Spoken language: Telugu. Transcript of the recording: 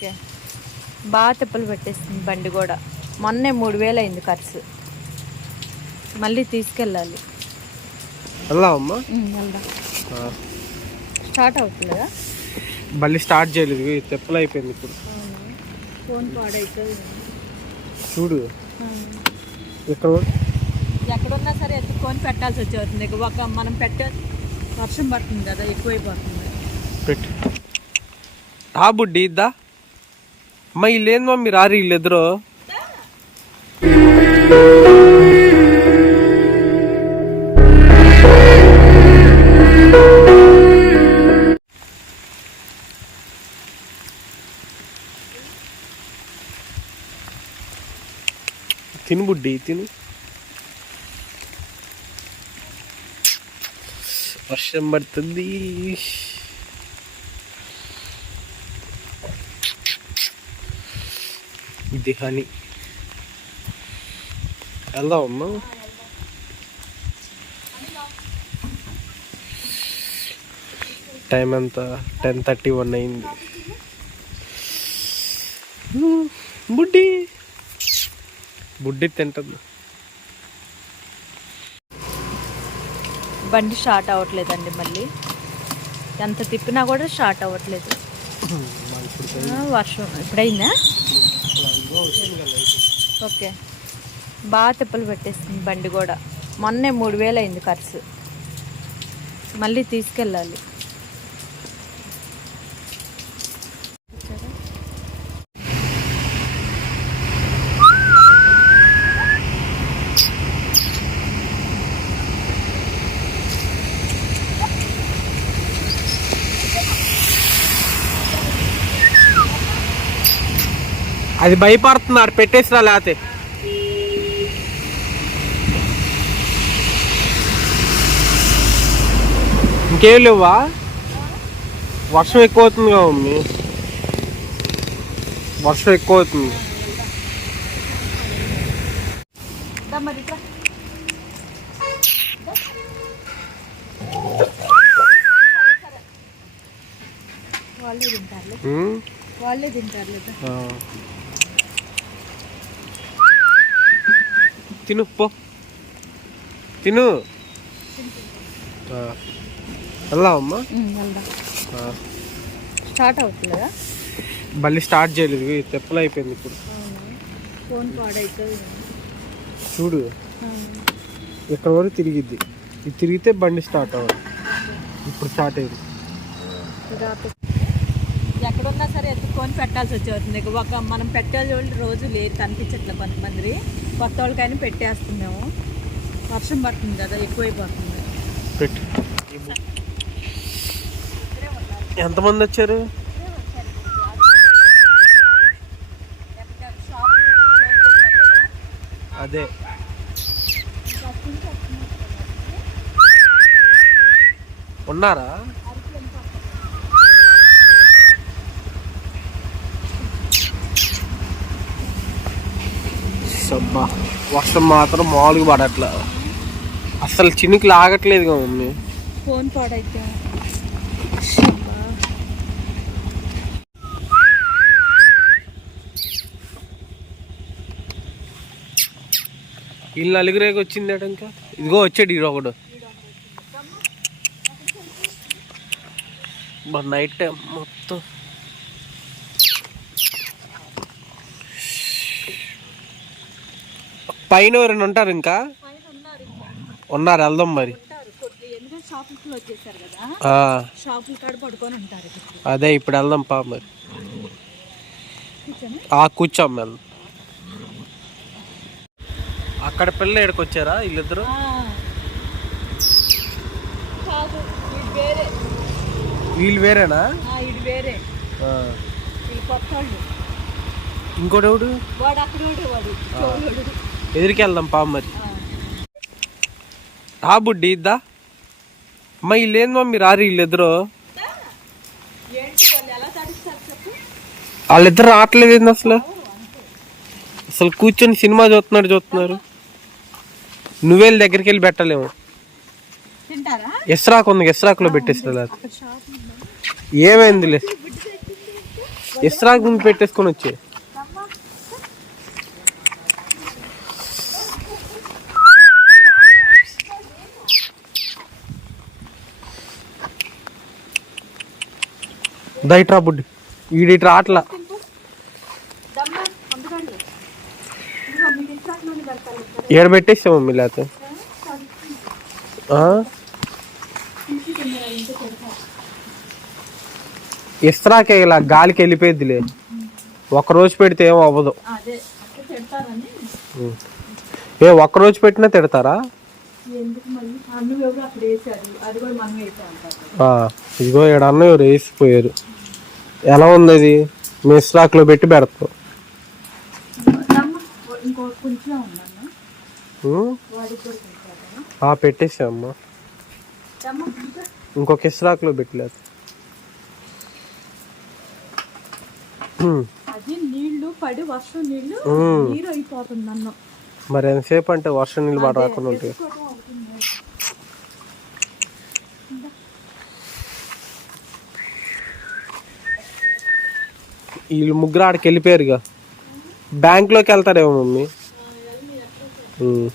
ఓకే. బాగా తిప్పలు పెట్టేస్తుంది బండి కూడా. మొన్నే మూడు వేలు అయింది ఖర్చు. మళ్ళీ తీసుకెళ్ళాలి. వెళ్దామమ్మా. వెళ్దాం. స్టార్ట్ అవుతుందా? మళ్ళీ స్టార్ట్ చేయలేదు. తెప్పలు అయిపోయింది ఇప్పుడు. ఫోన్ పాడైతుంది చూడు. ఇక్కడ ఎక్కడున్నా సరే ఎత్తుకొని పెట్టాల్సి వచ్చేస్తుంది? ఒక మనం పెట్టే వర్షం పడుతుంది కదా ఎక్కువైపోతుంది. పెట్టు. ఇద్దా? అమ్మ వీళ్ళేంది మమ్మీ రారు వీళ్ళిద్దరు తిను బుడ్డి తిను. వర్షం పడుతుంది. ఇది హనీ. వెళ్దామమ్మా టైం ఎంత టెన్ థర్టీ వన్ అయింది. బుడ్డి. బుడ్డి తింటుంది. బండి స్టార్ట్ అవ్వట్లేదండి మళ్ళీ. ఎంత తిప్పినా కూడా స్టార్ట్ అవ్వట్లేదు. వర్షం. ఇప్పుడైందా? ఓకే. బాగా తిప్పలు పెట్టేస్తుంది బండి కూడా. మొన్నే మూడు వేలు అయింది ఖర్చు. మళ్ళీ తీసుకెళ్ళాలి. అది భయపడుతున్నారు పెట్టేసిరా లేకపోతే. ఇంకేం లేవా వర్షం ఎక్కువ అవుతుంది కదా మమ్మీ. వర్షం ఎక్కువ అవుతుంది వాళ్ళే తింటారు లేదా ఆ. తిను పో. తిను. వెళ్దామమ్మా. స్టార్ట్ అవుతుందా? మళ్ళీ స్టార్ట్ చేయలేదు తెప్పలు అయిపోయింది ఇప్పుడు. ఫోన్ చూడు. ఇక్కడ వరకు తిరిగిద్ది? ఇది తిరిగితే బండి స్టార్ట్ అవ్వాలి ఇప్పుడు స్టార్ట్ అయింది ఎక్కడున్నా సరే ఎత్తుకొని పెట్టాల్సి వచ్చేస్తుంది. ఒక మనం పెట్టే వాళ్ళు రోజు లేదు కనిపించట్లే కొంతమంది కొత్త వాళ్ళకైనా పెట్టేస్తున్నాము వర్షం పడుతుంది కదా ఎక్కువైపోతుంది. ఎంతమంది వచ్చారు? అదే. ఉన్నారా? సబ్బా వర్షం మాత్రం మామూలుగా పడట్లా. అసలు చినుకులు ఆగట్లేదు కదా మమ్మీ. ఫోన్ పాడైతే. వీళ్ళు నలుగురేకి వచ్చింది అట ఇంకా? ఇదిగో వచ్చాడు ఈడు ఒకడు. నైట్ టైం మొత్తం. పైన ఎవరైనా ఉంటారు ఇంకా? ఉన్నారు? వెళ్దాం మరి. అదే ఇప్పుడు వెళ్దాం పా మరి. ఆ కూర్చోం వెళ్దాం. అక్కడ పిల్ల ఎక్కడికి వచ్చారా వీళ్ళిద్దరు? వీళ్ళు వేరేనా? ఇంకోటి ఎవడు వాడు అక్కడ వాడు చోళుడు ఎదురికి వెళ్దాం పా మరి. ఆ. ఆ బుడ్డి ఇద్దా? అమ్మ వీళ్ళేంది మమ్మీ? రారు వీళ్ళిద్దరు వాళ్ళిద్దరు రావట్లేదు ఏంది అసలు? అసలు కూర్చొని సినిమా చూస్తున్నాడు చూస్తున్నారు. నువ్వేళ్ళ దగ్గరికి వెళ్ళి పెట్టలేము ఇస్రాకు ఉంది ఇస్రాకులో పెట్టేసిన? ఏమైందిలే? ఇస్రాక్ ముందు పెట్టేసుకొని వచ్చే. దయట్రా బుడ్డి. ఈడిటి రాట్లా ఏడబెట్టేసాము మీ లేకపోతే ఇస్త్రాకే ఇలా గాలికి వెళ్ళిపోయిద్దిలే. రోజు పెడితే ఏమో అవ్వదు. ఏ రోజు పెట్టినా తిడతారా? ఇదిగో ఏడన్న ఎవరు వేసిపోయారు. ఎలా ఉంది అది మీ ఇస్రాక్లో పెట్టి పెడతాం పెట్టేసామ్మా ఇంకొక ఇస్రాక్లో పెట్టలేదు ఉం. అది నీళ్ళు పడి వర్షం నీళ్ళు ఉమ్. నీరు అయిపోతుంది అన్నం. మరి ఎంతసేపు అంటే వర్షం నీళ్ళు పడ రాకుండా ఉంటాయి ఎత్తుకోవడం అవుతుంది. వీళ్ళు ముగ్గురు ఆడికి వెళ్ళిపోయారుగా బ్యాంక్లోకి వెళ్తారేమో మమ్మీ ఉం.